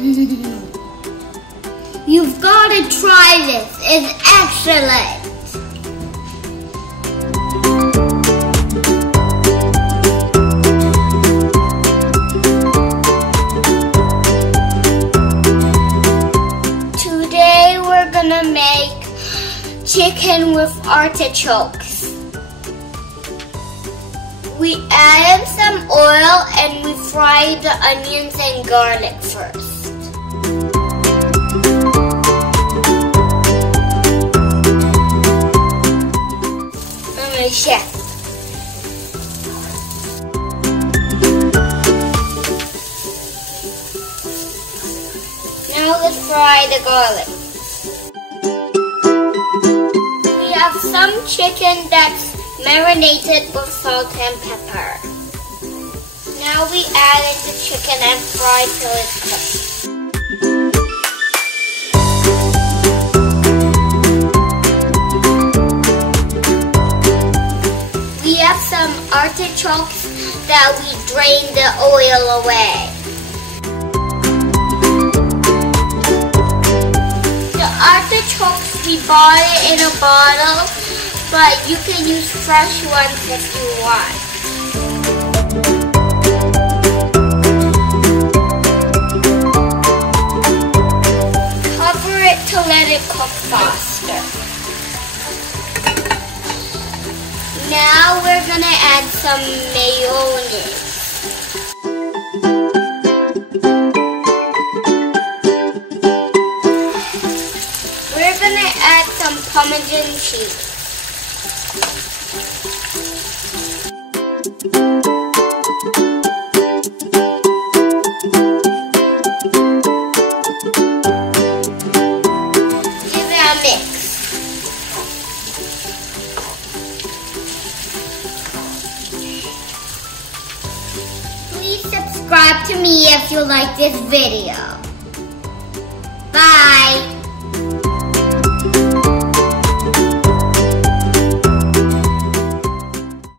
You've got to try this. It's excellent. Today we're gonna make chicken with artichokes. We added some oil and we fried the onions and garlic first. Chef. Now let's fry the garlic. We have some chicken that's marinated with salt and pepper. Now we add in the chicken and fry till it's cooked. We have some artichokes that we drain the oil away. The artichokes, we bought it in a bottle, but you can use fresh ones if you want. Cover it to let it cook faster. Now we're gonna add some mayonnaise. We're gonna add some Parmesan cheese. Give it a mix. Subscribe to me if you like this video. Bye!